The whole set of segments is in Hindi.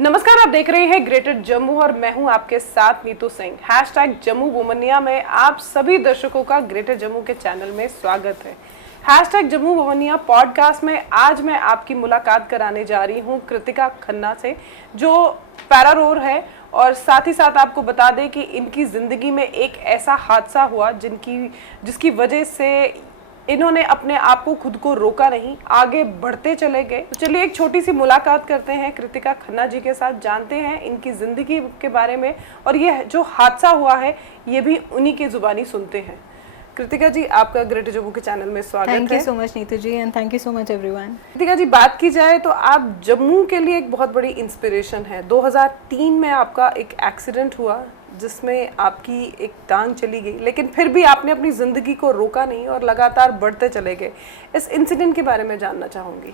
नमस्कार, आप देख रहे हैं ग्रेटर जम्मू और मैं हूं आपके साथ नीतू सिंह। हैशटैग जम्मू वुमनिया में आप सभी दर्शकों का ग्रेटर जम्मू के चैनल में स्वागत है। हैशटैग जम्मू वुमनिया पॉडकास्ट में आज मैं आपकी मुलाकात कराने जा रही हूं कृतिका खन्ना से, जो पैरारोर है। और साथ ही साथ आपको बता दें कि इनकी ज़िंदगी में एक ऐसा हादसा हुआ जिसकी वजह से इन्होंने अपने आप को खुद को रोका नहीं, आगे बढ़ते चले गए। तो चलिए एक छोटी सी मुलाकात करते हैं कृतिका खन्ना जी के साथ, जानते हैं इनकी ज़िंदगी के बारे में और ये जो हादसा हुआ है ये भी उन्हीं की ज़ुबानी सुनते हैं। कृतिका जी, आपका ग्रेटर जम्मू के चैनल में स्वागत है। Thank you so much Neetu ji and thank you so much everyone. Kritika ji, बात की जाए तो आप जम्मू के लिए एक बहुत बड़ी इंस्पिरेशन है। 2003 में आपका एक एक्सीडेंट हुआ जिसमें आपकी एक टांग चली गई, लेकिन फिर भी आपने अपनी ज़िंदगी को रोका नहीं और लगातार बढ़ते चले गए। इस इंसिडेंट के बारे में जानना चाहूँगी।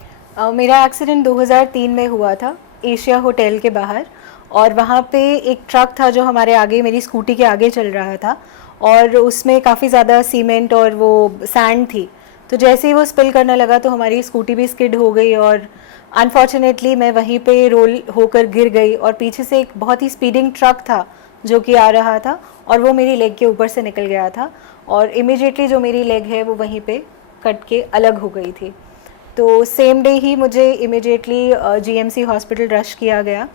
मेरा एक्सीडेंट 2003 में हुआ था एशिया होटल के बाहर, और वहाँ पे एक ट्रक था जो हमारे आगे, मेरी स्कूटी के आगे चल रहा था, और उसमें काफ़ी ज़्यादा सीमेंट और वो सैंड थी। तो जैसे ही वो स्पिल करने लगा तो हमारी स्कूटी भी स्किड हो गई और अनफॉर्चुनेटली मैं वहीं पे रोल होकर गिर गई, और पीछे से एक बहुत ही स्पीडिंग ट्रक था जो कि आ रहा था और वो मेरी लेग के ऊपर से निकल गया था, और इमीडिएटली जो मेरी लेग है वो वहीं पे कट के अलग हो गई थी। तो सेम डे ही मुझे इमीडिएटली जीएमसी हॉस्पिटल रश किया गया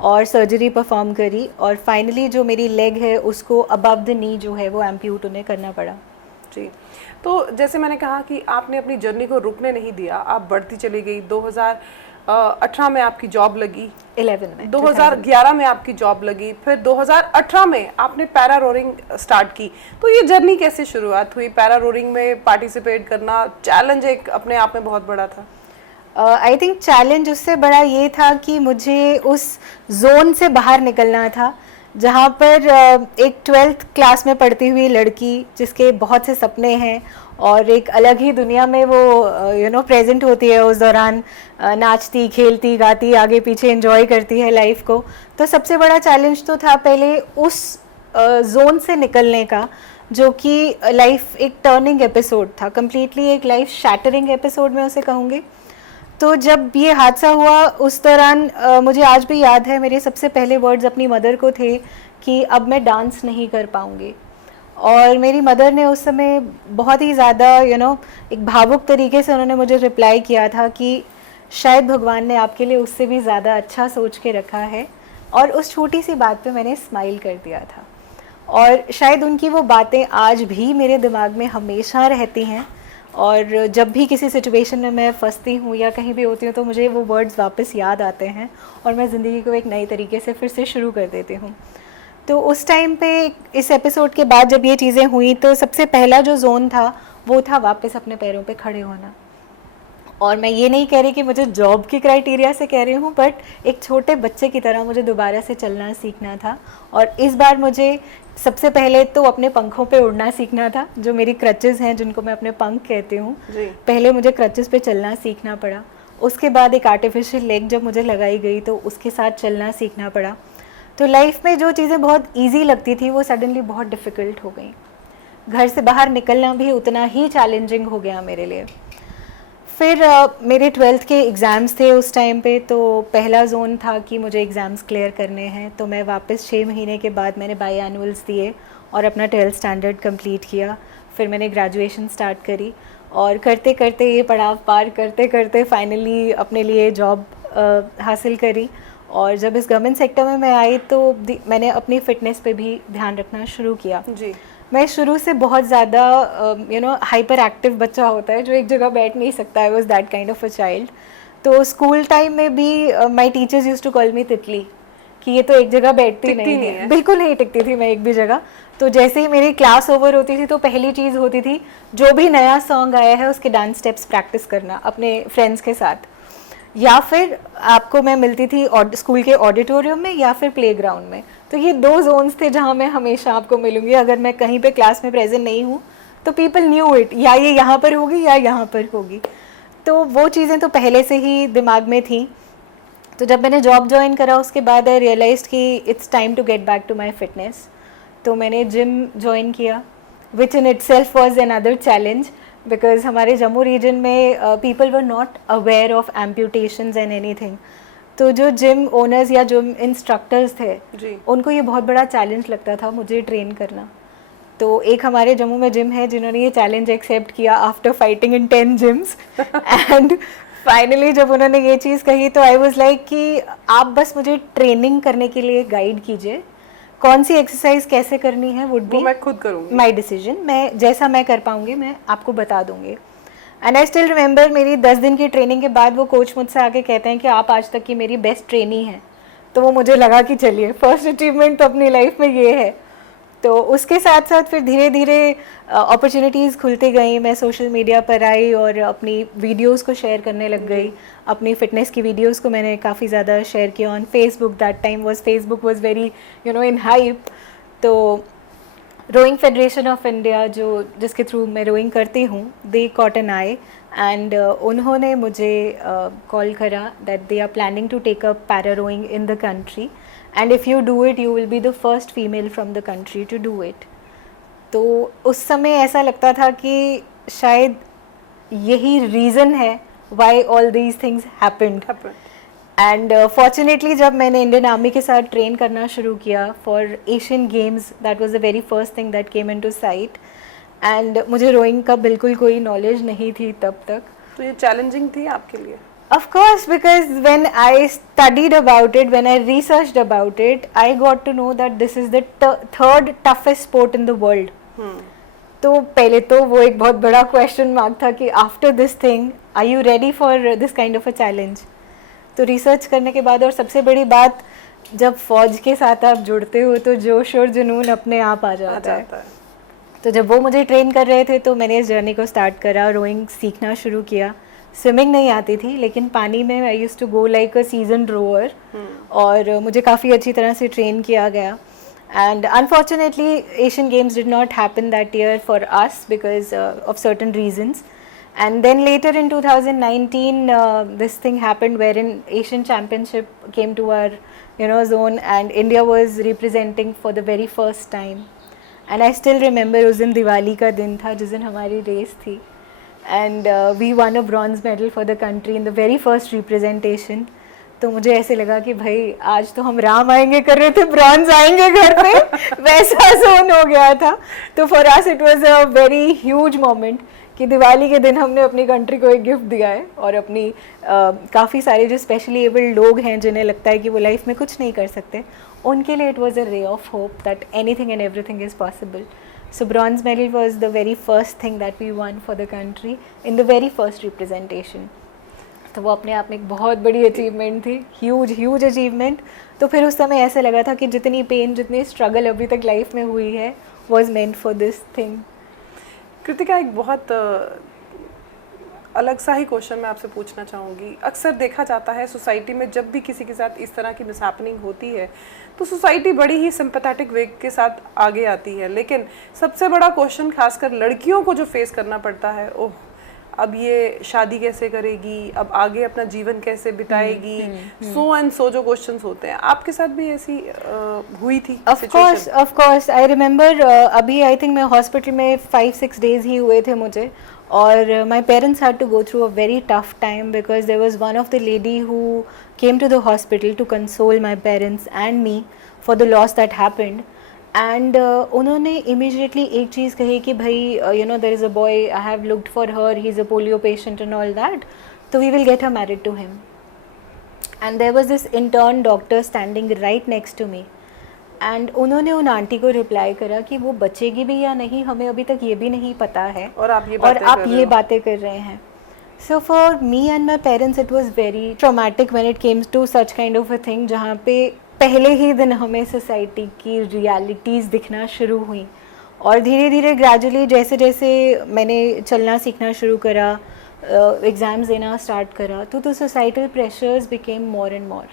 और सर्जरी परफॉर्म करी, और फाइनली जो मेरी लेग है उसको अबव द नी जो है वो एम्प्यूट उन्हें करना पड़ा। जी, तो जैसे मैंने कहा कि आपने अपनी जर्नी को रुकने नहीं दिया, आप बढ़ती चली गई। 2018 में आपकी जॉब लगी, 11 में 2011 में आपकी जॉब लगी, फिर 2018 में आपने पैरा रोरिंग स्टार्ट की। तो ये जर्नी कैसे शुरुआत हुई? पैरा रोरिंग में पार्टिसिपेट करना चैलेंज एक अपने आप में बहुत बड़ा था। आई थिंक चैलेंज उससे बड़ा ये था कि मुझे उस जोन से बाहर निकलना था जहाँ पर एक 12th क्लास में पढ़ती हुई लड़की जिसके बहुत से सपने हैं और एक अलग ही दुनिया में वो प्रेजेंट होती है उस दौरान, नाचती खेलती गाती आगे पीछे एंजॉय करती है लाइफ को। तो सबसे बड़ा चैलेंज तो था पहले उस जोन से निकलने का, जो कि लाइफ एक टर्निंग एपिसोड था, कम्प्लीटली एक लाइफ शैटरिंग एपिसोड मैं उसे कहूँगी। तो जब ये हादसा हुआ उस दौरान मुझे आज भी याद है, मेरे सबसे पहले वर्ड्स अपनी मदर को थे कि अब मैं डांस नहीं कर पाऊँगी। और मेरी मदर ने उस समय बहुत ही ज़्यादा एक भावुक तरीके से उन्होंने मुझे रिप्लाई किया था कि शायद भगवान ने आपके लिए उससे भी ज़्यादा अच्छा सोच के रखा है, और उस छोटी सी बात पे मैंने स्माइल कर दिया था। और शायद उनकी वो बातें आज भी मेरे दिमाग में हमेशा रहती हैं, और जब भी किसी सिचुएशन में मैं फंसती हूँ या कहीं भी होती हूँ तो मुझे वो वर्ड्स वापस याद आते हैं और मैं ज़िंदगी को एक नई तरीके से फिर से शुरू कर देती हूँ। तो उस टाइम पे इस एपिसोड के बाद जब ये चीज़ें हुई तो सबसे पहला जो जोन था वो था वापस अपने पैरों पे खड़े होना। और मैं ये नहीं कह रही कि मुझे जॉब की क्राइटेरिया से कह रही हूँ, बट एक छोटे बच्चे की तरह मुझे दोबारा से चलना सीखना था। और इस बार मुझे सबसे पहले तो अपने पंखों पे उड़ना सीखना था, जो मेरी क्रचेज़ हैं जिनको मैं अपने पंख कहती हूँ। पहले मुझे क्रचेज़ पे चलना सीखना पड़ा, उसके बाद एक आर्टिफिशियल लेग जब मुझे लगाई गई तो उसके साथ चलना सीखना पड़ा। तो लाइफ में जो चीज़ें बहुत ईजी लगती थी वो सडनली बहुत डिफ़िकल्ट हो गई। घर से बाहर निकलना भी उतना ही चैलेंजिंग हो गया मेरे लिए। फिर मेरे 12th के एग्ज़ाम्स थे उस टाइम पे, तो पहला जोन था कि मुझे एग्ज़ाम्स क्लियर करने हैं। तो मैं वापस 6 महीने के बाद मैंने बाई एनुअल्स दिए और अपना 12th स्टैंडर्ड कंप्लीट किया। फिर मैंने ग्रेजुएशन स्टार्ट करी, और करते करते ये पड़ाव पार करते करते फाइनली अपने लिए जॉब हासिल करी। और जब इस गवर्नमेंट सेक्टर में मैं आई तो मैंने अपनी फ़िटनेस पे भी ध्यान रखना शुरू किया। जी, मैं शुरू से बहुत ज़्यादा हाइपर एक्टिव बच्चा होता है जो एक जगह बैठ नहीं सकता है, was that kind of a child. तो स्कूल टाइम में भी my teachers used to call me तितली, कि ये तो एक जगह बैठती नहीं है, बिल्कुल नहीं टिकती थी मैं एक भी जगह। तो जैसे ही मेरी क्लास ओवर होती थी तो पहली चीज़ होती थी जो भी नया सॉन्ग आया है उसके डांस स्टेप्स प्रैक्टिस करना अपने फ्रेंड्स के साथ, या फिर आपको मैं मिलती थी स्कूल के ऑडिटोरियम में या फिर प्लेग्राउंड में। तो ये 2 जोन्स थे जहाँ मैं हमेशा आपको मिलूंगी। अगर मैं कहीं पे क्लास में प्रेजेंट नहीं हूँ तो पीपल न्यू इट, या ये यहाँ पर होगी या यहाँ पर होगी। तो वो चीज़ें तो पहले से ही दिमाग में थी। तो जब मैंने जॉब ज्वाइन करा उसके बाद आई रियलाइज्ड कि it's time to get back to my fitness. तो मैंने जिम ज्वाइन किया, which in itself was another challenge, because हमारे जम्मू रीजन में people were not aware of amputations and anything. तो जो जिम ओनर्स या जो इंस्ट्रक्टर्स थे जी। उनको ये बहुत बड़ा चैलेंज लगता था मुझे ट्रेन करना। तो एक हमारे जम्मू में जिम है जिन्होंने ये चैलेंज एक्सेप्ट किया after fighting in 10 gyms and finally जब उन्होंने ये चीज़ कही तो आई वाज लाइक कि आप बस मुझे ट्रेनिंग करने के लिए गाइड कीजिए, कौन सी एक्सरसाइज कैसे करनी है वुड बी मैं खुद करूँगी, माई डिसीजन, मैं जैसा मैं कर पाऊंगी मैं आपको बता दूंगी। एंड आई स्टिल रिमेंबर मेरी 10 दिन की ट्रेनिंग के बाद वो कोच मुझसे आके कहते हैं कि आप आज तक की मेरी बेस्ट ट्रेनी हैं। तो वो मुझे लगा कि चलिए फर्स्ट अचीवमेंट तो अपनी लाइफ में ये है। तो उसके साथ साथ फिर धीरे धीरे अपॉर्चुनिटीज़ खुलती गई, मैं सोशल मीडिया पर आई और अपनी वीडियोस को शेयर करने लग गई। अपनी फिटनेस की वीडियोस को मैंने काफ़ी ज़्यादा शेयर किया on Facebook. That time Facebook was very in hype. तो रोइंग फेडरेशन ऑफ इंडिया जिसके थ्रू मैं रोइंग करती हूँ, they caught an eye and उन्होंने मुझे कॉल करा that they are planning to take up para rowing in the country and if you do it you will be the first female from the country to do it. तो उस समय ऐसा लगता था कि शायद यही रीज़न है why all these things happened. And fortunately जब मैंने इंडियन आर्मी के साथ ट्रेन करना शुरू किया for Asian games, that was the very first thing that came into site. And मुझे रोइंग का बिल्कुल कोई नॉलेज नहीं थी तब तक। तो ये चैलेंजिंग थी आपके लिए? Of course, because when I studied about it, when I researched about it, I got to know that this is the third toughest sport in the world. तो पहले तो वो एक बहुत बड़ा क्वेश्चन मार्क था कि after this thing are you ready for this kind of a challenge. तो रिसर्च करने के बाद और सबसे बड़ी बात, जब फौज के साथ आप जुड़ते हो तो जोश और जुनून अपने आप आ जाता है। तो जब वो मुझे ट्रेन कर रहे थे तो मैंने इस जर्नी को स्टार्ट करा, रोइंग सीखना शुरू किया। स्विमिंग नहीं आती थी लेकिन पानी में I used to go like a season rower और मुझे काफ़ी अच्छी तरह से ट्रेन किया गया। And unfortunately Asian games did not happen that year for us because of certain reasons. And then later in 2019, this thing happened wherein Asian Championship came to our zone and India was representing for the very first time. And I still remember उस दिन दिवाली का दिन था जिस दिन हमारी रेस थी and we won a bronze medal for the country in the very first representation. तो मुझे ऐसे लगा कि भाई आज तो हम राम आएंगे कर रहे थे, ब्रॉन्ज आएंगे घर पे वैसा जोन हो गया था। तो for us it was a very huge moment कि दिवाली के दिन हमने अपनी कंट्री को एक गिफ्ट दिया है और अपनी काफ़ी सारे जो स्पेशली एबल्ड लोग हैं जिन्हें लगता है कि वो लाइफ में कुछ नहीं कर सकते, उनके लिए it was a ray of hope that anything and everything is possible. So bronze medal was the very first thing that we won for the country in the very first representation. तो वो अपने आप में एक बहुत बड़ी अचीवमेंट थी, ह्यूज अचीवमेंट। तो फिर उस समय ऐसे लगा था कि जितनी पेन जितनी स्ट्रगल अभी तक लाइफ में हुई है was meant for this thing. Kritika, एक बहुत अलग सा ही क्वेश्चन मैं आपसे पूछना चाहूँगी। अक्सर देखा जाता है सोसाइटी में जब भी किसी के साथ इस तरह की मिसहैपनिंग होती है तो सोसाइटी बड़ी ही सिंपैथेटिक वे के साथ आगे आती है, लेकिन सबसे बड़ा क्वेश्चन खासकर लड़कियों को जो फेस करना पड़ता है, ओह अब ये शादी कैसे करेगी, अब आगे अपना जीवन कैसे बिताएगी, सो एंड सो जो क्वेश्चंस होते हैं, आपके साथ भी ऐसी हुई थी? ऑफ कोर्स आई रिमेम्बर अभी आई थिंक मैं हॉस्पिटल में 5-6 डेज ही हुए थे मुझे, और my parents had to go through a very tough time because there was one of the lady who came to the hospital to console my parents and me for the loss that happened. And उन्होंने immediately एक चीज़ कही कि भाई there is a boy, I have looked for her, he's a polio patient and all that, so we will get her married to him. And there was this intern doctor standing right next to me. And उन्होंने उन आंटी को रिप्लाई करा कि वो बचेगी भी या नहीं हमें अभी तक ये भी नहीं पता है, और आप ये बातें कर रहे हैं। So for me and my parents it was very traumatic when it comes to such kind of a thing, जहाँ पे पहले ही दिन हमें सोसाइटी की रियलिटीज़ दिखना शुरू हुई, और धीरे धीरे ग्रेजुअली जैसे जैसे मैंने चलना सीखना शुरू करा, एग्ज़ाम्स देना स्टार्ट करा, तो societal pressures became more and more.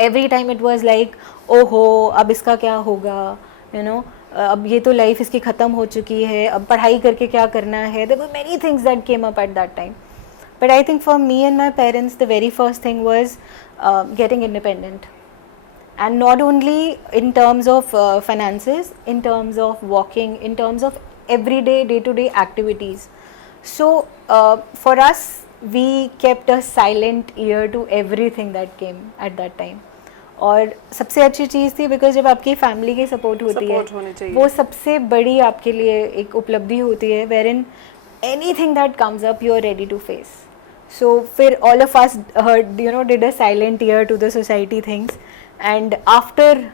Every time it was like ओहो अब इसका क्या होगा, अब ये तो लाइफ इसकी ख़त्म हो चुकी है, अब पढ़ाई करके क्या करना है। There were many things that came up at that time, but I think for me and my parents the very first thing was getting independent, and not only in terms of finances, in terms of walking, in terms of everyday day-to-day activities. So for us, we kept a silent ear to everything that came at that time. और सबसे अच्छी चीज़ थी बिकॉज जब आपकी फैमिली की सपोर्ट होती है वो सबसे बड़ी आपके लिए एक उपलब्धि होती है, where in anything that comes up you are ready to face. So फिर all of us did a silent year to the society things, and after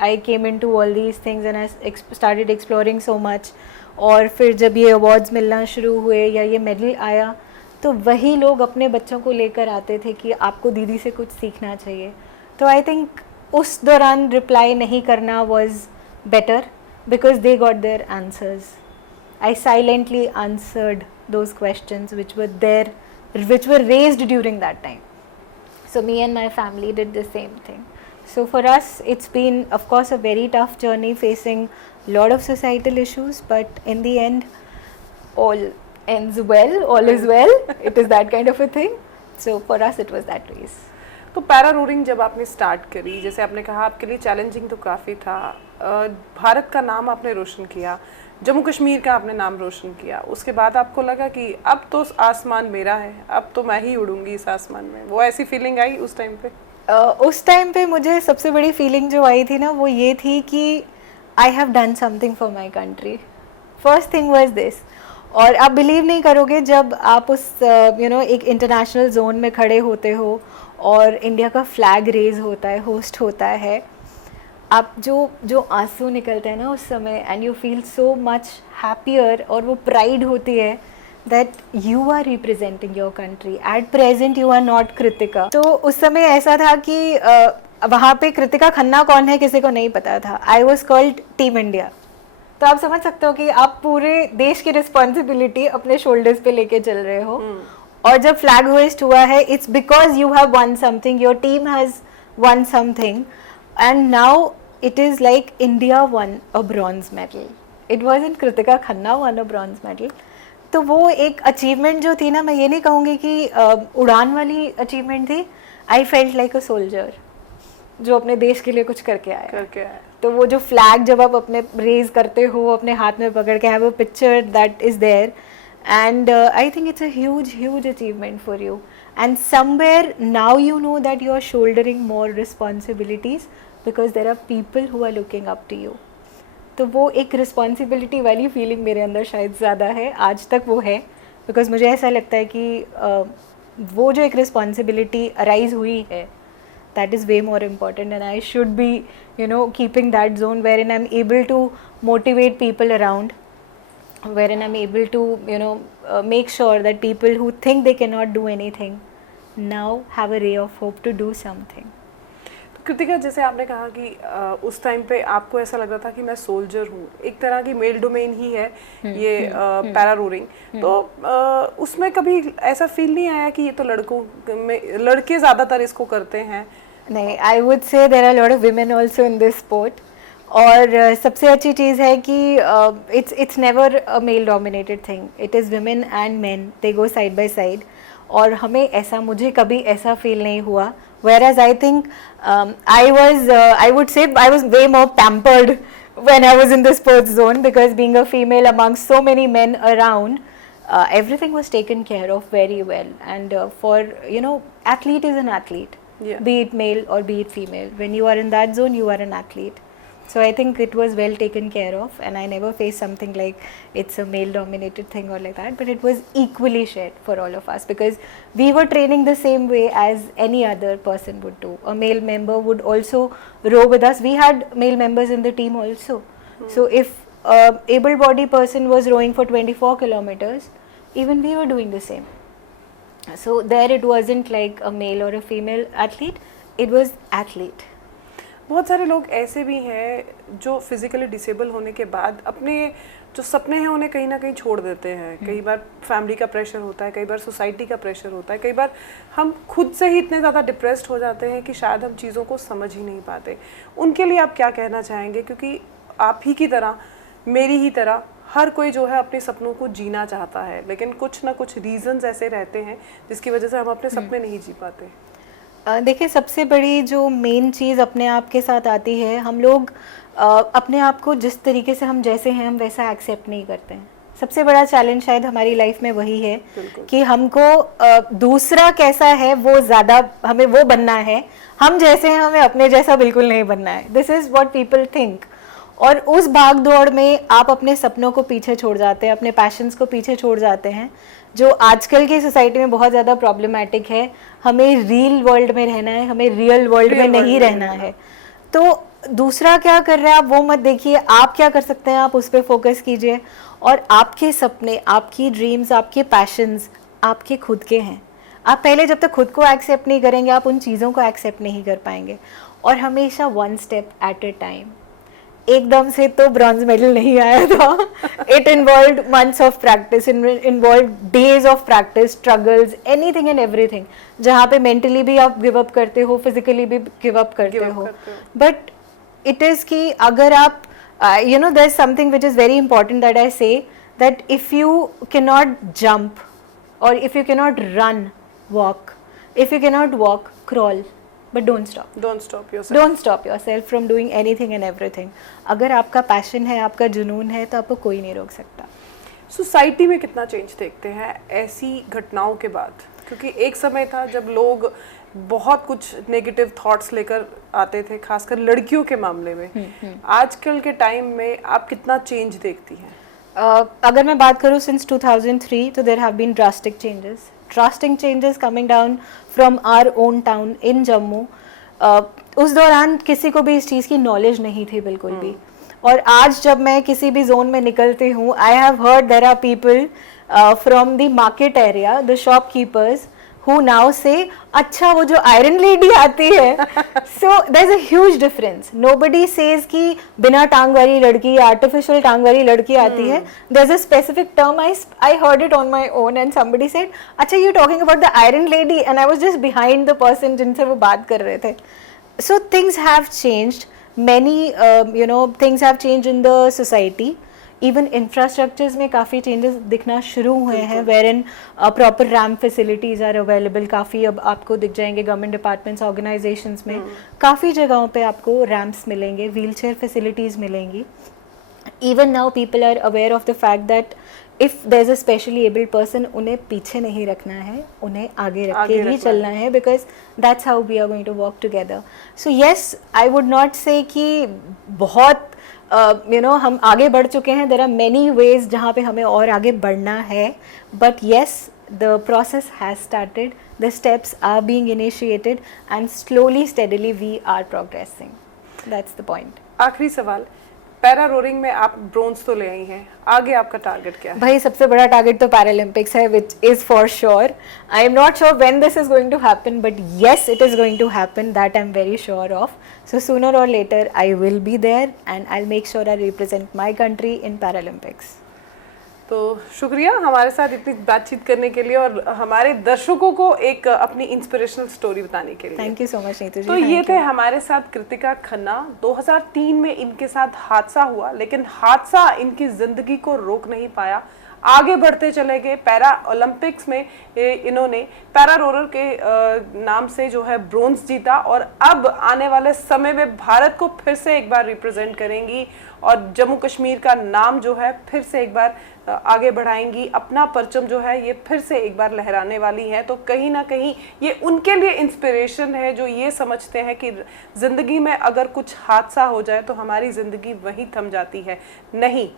I came in to all these things and I started exploring so much. और फिर जब ये अवार्ड्स मिलना शुरू हुए या ये मेडल आया तो वही लोग अपने बच्चों को लेकर आते थे कि आपको दीदी से कुछ सीखना चाहिए. तो आई थिंक उस दौरान रिप्लाई नहीं करना was better because they got their answers. I silently answered those questions which were raised during that time. So me and my family did the same thing. So for us it's been of course a very tough journey facing lot of societal issues, but in the end all ends well, all is well. It is that kind of a thing. So for us it was that race. तो पैरा रोरिंग जब आपने स्टार्ट करी, जैसे आपने कहा आपके लिए चैलेंजिंग तो काफ़ी था, भारत का नाम आपने रोशन किया, जम्मू कश्मीर का आपने नाम रोशन किया, उसके बाद आपको लगा कि अब तो आसमान मेरा है, अब तो मैं ही उड़ूंगी इस आसमान में, वो ऐसी फीलिंग आई उस टाइम पे? उस टाइम पे मुझे सबसे बड़ी फीलिंग जो आई थी ना वो ये थी कि I have done something for my country. First thing was this. और आप बिलीव नहीं करोगे जब आप उस एक इंटरनेशनल जोन में खड़े होते हो और इंडिया का फ्लैग रेज होता है, होस्ट होता है, आप जो आंसू निकलते हैं ना उस समय, and you feel so much happier, और वो प्राइड होती है that you are representing your country. At present you are not Kritika. तो उस समय ऐसा था कि वहाँ पे कृतिका खन्ना कौन है किसी को नहीं पता था. I was called team India. तो आप समझ सकते हो कि आप पूरे देश की रिस्पॉन्सिबिलिटी अपने शोल्डर्स पे लेके चल रहे हो. और जब फ्लैग होइस्ट हुआ है, it's because you have one something, your team has one something, and now it is like India won a bronze medal. It wasn't Kritika Khanna won a bronze medal. तो वो एक अचीवमेंट जो थी ना, मैं ये नहीं कहूँगी कि उड़ान वाली अचीवमेंट थी. I felt like a soldier जो अपने देश के लिए कुछ करके आया. तो वो जो फ्लैग जब आप अपने रेज करते हो अपने हाथ में पकड़ के, have a picture that is there, and I think it's a huge achievement for you. And somewhere now you know that you are shouldering more responsibilities because there are people who are looking up to you. तो वो एक रिस्पॉन्सिबिलिटी वाली फीलिंग मेरे अंदर शायद ज़्यादा है, आज तक वो है, बिकॉज मुझे ऐसा लगता है कि वो जो एक रिस्पॉन्सिबिलिटी अराइज हुई है, that is way more important, and I should be keeping that zone wherein I'm able to motivate people around, wherein I'm able to make sure that people who think they cannot do anything now have a ray of hope to do something. Kritika, जैसे आपने कहा कि उस टाइम पे आपको ऐसा लग रहा था कि मैं सोल्जर हूँ, एक तरह की मेल डोमेन ही है ये पैरा रोरिंग, तो उसमें कभी ऐसा फील नहीं आया कि ये तो लड़के ज़्यादातर इसको करते हैं? नहीं, I would say there are lot of women also in this sport. और सबसे अच्छी चीज़ है कि it's never a male dominated thing. It is women and men, they go side by side. और हमें ऐसा, मुझे कभी ऐसा फील नहीं हुआ. Whereas I think I would say I was way more pampered when I was in the sports zone, because being a female amongst so many men around, everything was taken care of very well. And for athlete is an athlete, be it male or be it female. When you are in that zone, you are an athlete. So I think it was well taken care of, and I never faced something like it's a male dominated thing or like that, but it was equally shared for all of us, because we were training the same way as any other person would do. A male member would also row with us. We had male members in the team also. So if a able-bodied person was rowing for 24 kilometers, even we were doing the same. So there it wasn't like a male or a female athlete, it was athlete. बहुत सारे लोग ऐसे भी हैं जो फिजिकली डिसेबल होने के बाद अपने जो सपने हैं उन्हें कहीं ना कहीं छोड़ देते हैं. कई बार फैमिली का प्रेशर होता है, कई बार सोसाइटी का प्रेशर होता है, कई बार हम खुद से ही इतने ज़्यादा डिप्रेस्ड हो जाते हैं कि शायद हम चीज़ों को समझ ही नहीं पाते. उनके लिए आप क्या कहना चाहेंगे? क्योंकि आप ही की तरह, मेरी ही तरह, हर कोई जो है अपने सपनों को जीना चाहता है, लेकिन कुछ ना कुछ रीजंस ऐसे रहते हैं जिसकी वजह से हम अपने सपने नहीं जी पाते. देखिए, सबसे बड़ी जो मेन चीज़ अपने आप के साथ आती है, हम लोग अपने आप को जिस तरीके से हम जैसे हैं हम वैसा एक्सेप्ट नहीं करते हैं। सबसे बड़ा चैलेंज शायद हमारी लाइफ में वही है कि हमको दूसरा कैसा है वो ज़्यादा हमें वो बनना है, हम जैसे हैं हमें अपने जैसा बिल्कुल नहीं बनना है। This is what people think. और उस भाग दौड़ में आप अपने सपनों को पीछे छोड़ जाते हैं, अपने पैशंस को पीछे छोड़ जाते हैं, जो आजकल की सोसाइटी में बहुत ज़्यादा प्रॉब्लमेटिक है। हमें रियल वर्ल्ड में रहना है, हमें रियल वर्ल्ड में नहीं रहना है। तो दूसरा क्या कर रहा है आप वो मत देखिए, आप क्या कर सकते हैं आप उस पर फोकस कीजिए। और आपके सपने, आपकी ड्रीम्स, आपके पैशंस आपके खुद के हैं। आप पहले जब तक खुद को एक्सेप्ट नहीं करेंगे आप उन चीज़ों को एक्सेप्ट नहीं कर पाएंगे। और हमेशा one step at A time. एकदम से तो ब्रॉन्ज मेडल नहीं आया था। It involve months of practice, involve days of practice, struggles, anything and everything, जहाँ पे मेंटली भी आप गिव अप करते हो, फिजिकली भी गिव अप करते हो। बट इट इज़ कि अगर आप you know, there's something which is very important that I say, that if you cannot jump or if you cannot run, walk. If you cannot walk, crawl. But don't stop. Don't stop yourself. Don't stop yourself from doing anything and everything. अगर आपका पैशन है, आपका जुनून है, तो आपको कोई नहीं रोक सकता। सोसाइटी में कितना चेंज देखते हैं ऐसी घटनाओं के बाद? क्योंकि एक समय था जब लोग बहुत कुछ नेगेटिव थॉट्स लेकर आते थे, खासकर लड़कियों के मामले में। आजकल के टाइम में आप कितना चेंज देखती हैं? अगर मैं बात करूँ सिंस 2003, तो there have been drastic changes coming down from our own town in Jammu. उस दौरान किसी को भी इस चीज़ की नॉलेज नहीं थी बिल्कुल भी। और आज जब मैं किसी भी जोन में निकलती हूँ, I have heard there are people from the market area, the shopkeepers, who now say, अच्छा वो जो आयरन लेडी आती है। So there's a huge difference. Nobody says कि बिना टांग वाली लड़की या आर्टिफिशियल टांग वाली लड़की आती है। There's a specific term. I heard it on my own and somebody said, अच्छा you're talking about the iron lady, and I was just behind the person जिनसे वो बात कर रहे थे। So things have changed. Many things have changed in the society. Even infrastructures में काफ़ी चेंजेस दिखना शुरू हुए हैं, wherein proper ramp facilities are available. काफ़ी अब आपको दिख जाएंगे गवर्नमेंट डिपार्टमेंट्स, ऑर्गेनाइजेशंस में काफ़ी जगहों पे आपको रैम्प्स मिलेंगे, व्हीलचेयर फैसिलिटीज़ मिलेंगी। Even now people are aware of the fact that if there is a specially abled person, उन्हें पीछे नहीं रखना है, उन्हें आगे रख के ही चलना है, because that's how we are going to walk together. So yes, I would not say कि बहुत हम आगे बढ़ चुके हैं। देयर आर मेनी वेज जहाँ पे हमें और आगे बढ़ना है, but yes, the process has started, the steps are being initiated and slowly steadily we are progressing. That's the point. आखिरी सवाल, पैरा रोरिंग में आप ब्रोंज तो ले आई हैं, आगे आपका टारगेट क्या है? भाई सबसे बड़ा टारगेट तो पैरालंपिक्स है, which is for sure. I am not sure when this is going to happen, but yes it is going to happen, that I am very sure of. So sooner or later I will be there and I make sure I represent my country in Paralympics. तो शुक्रिया हमारे साथ इतनी बातचीत करने के लिए और हमारे दर्शकों को एक अपनी इंस्पिरेशनल स्टोरी बताने के लिए। Thank you so much Neetu ji. तो ये थे हमारे साथ कृतिका खन्ना। 2003 में इनके साथ हादसा हुआ, लेकिन हादसा इनकी जिंदगी को रोक नहीं पाया, आगे बढ़ते चले गए। पैरा ओलंपिक्स में इन्होंने पैरा रोरर के नाम से जो है ब्रोंज जीता और अब आने वाले समय में भारत को फिर से एक बार रिप्रेजेंट करेंगी और जम्मू कश्मीर का नाम जो है फिर से एक बार आगे बढ़ाएंगी। अपना परचम जो है ये फिर से एक बार लहराने वाली है। तो कहीं ना कहीं ये उनके लिए इंस्पिरेशन है जो ये समझते हैं कि जिंदगी में अगर कुछ हादसा हो जाए तो हमारी जिंदगी वहीं थम जाती है। नहीं,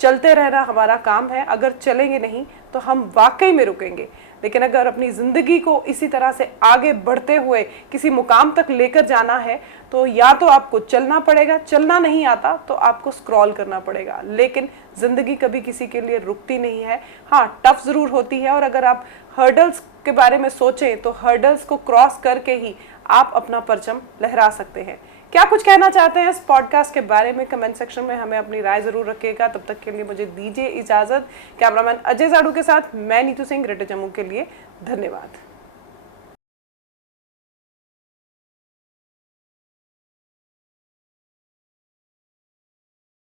चलते रहना हमारा काम है। अगर चलेंगे नहीं तो हम वाकई में रुकेंगे, लेकिन अगर अपनी ज़िंदगी को इसी तरह से आगे बढ़ते हुए किसी मुकाम तक लेकर जाना है तो या तो आपको चलना पड़ेगा, चलना नहीं आता तो आपको स्क्रॉल करना पड़ेगा। लेकिन ज़िंदगी कभी किसी के लिए रुकती नहीं है। हाँ, टफ ज़रूर होती है और अगर आप हर्डल्स के बारे में सोचें तो हर्डल्स को क्रॉस करके ही आप अपना परचम लहरा सकते हैं। क्या कुछ कहना चाहते हैं इस पॉडकास्ट के बारे में कमेंट सेक्शन में हमें अपनी राय जरूर रखिएगा। तब तक के लिए मुझे दीजिए इजाजत। कैमरामैन अजय जाड़ू के साथ मैं नीतू सिंह, ग्रेटर जम्मू के लिए। धन्यवाद।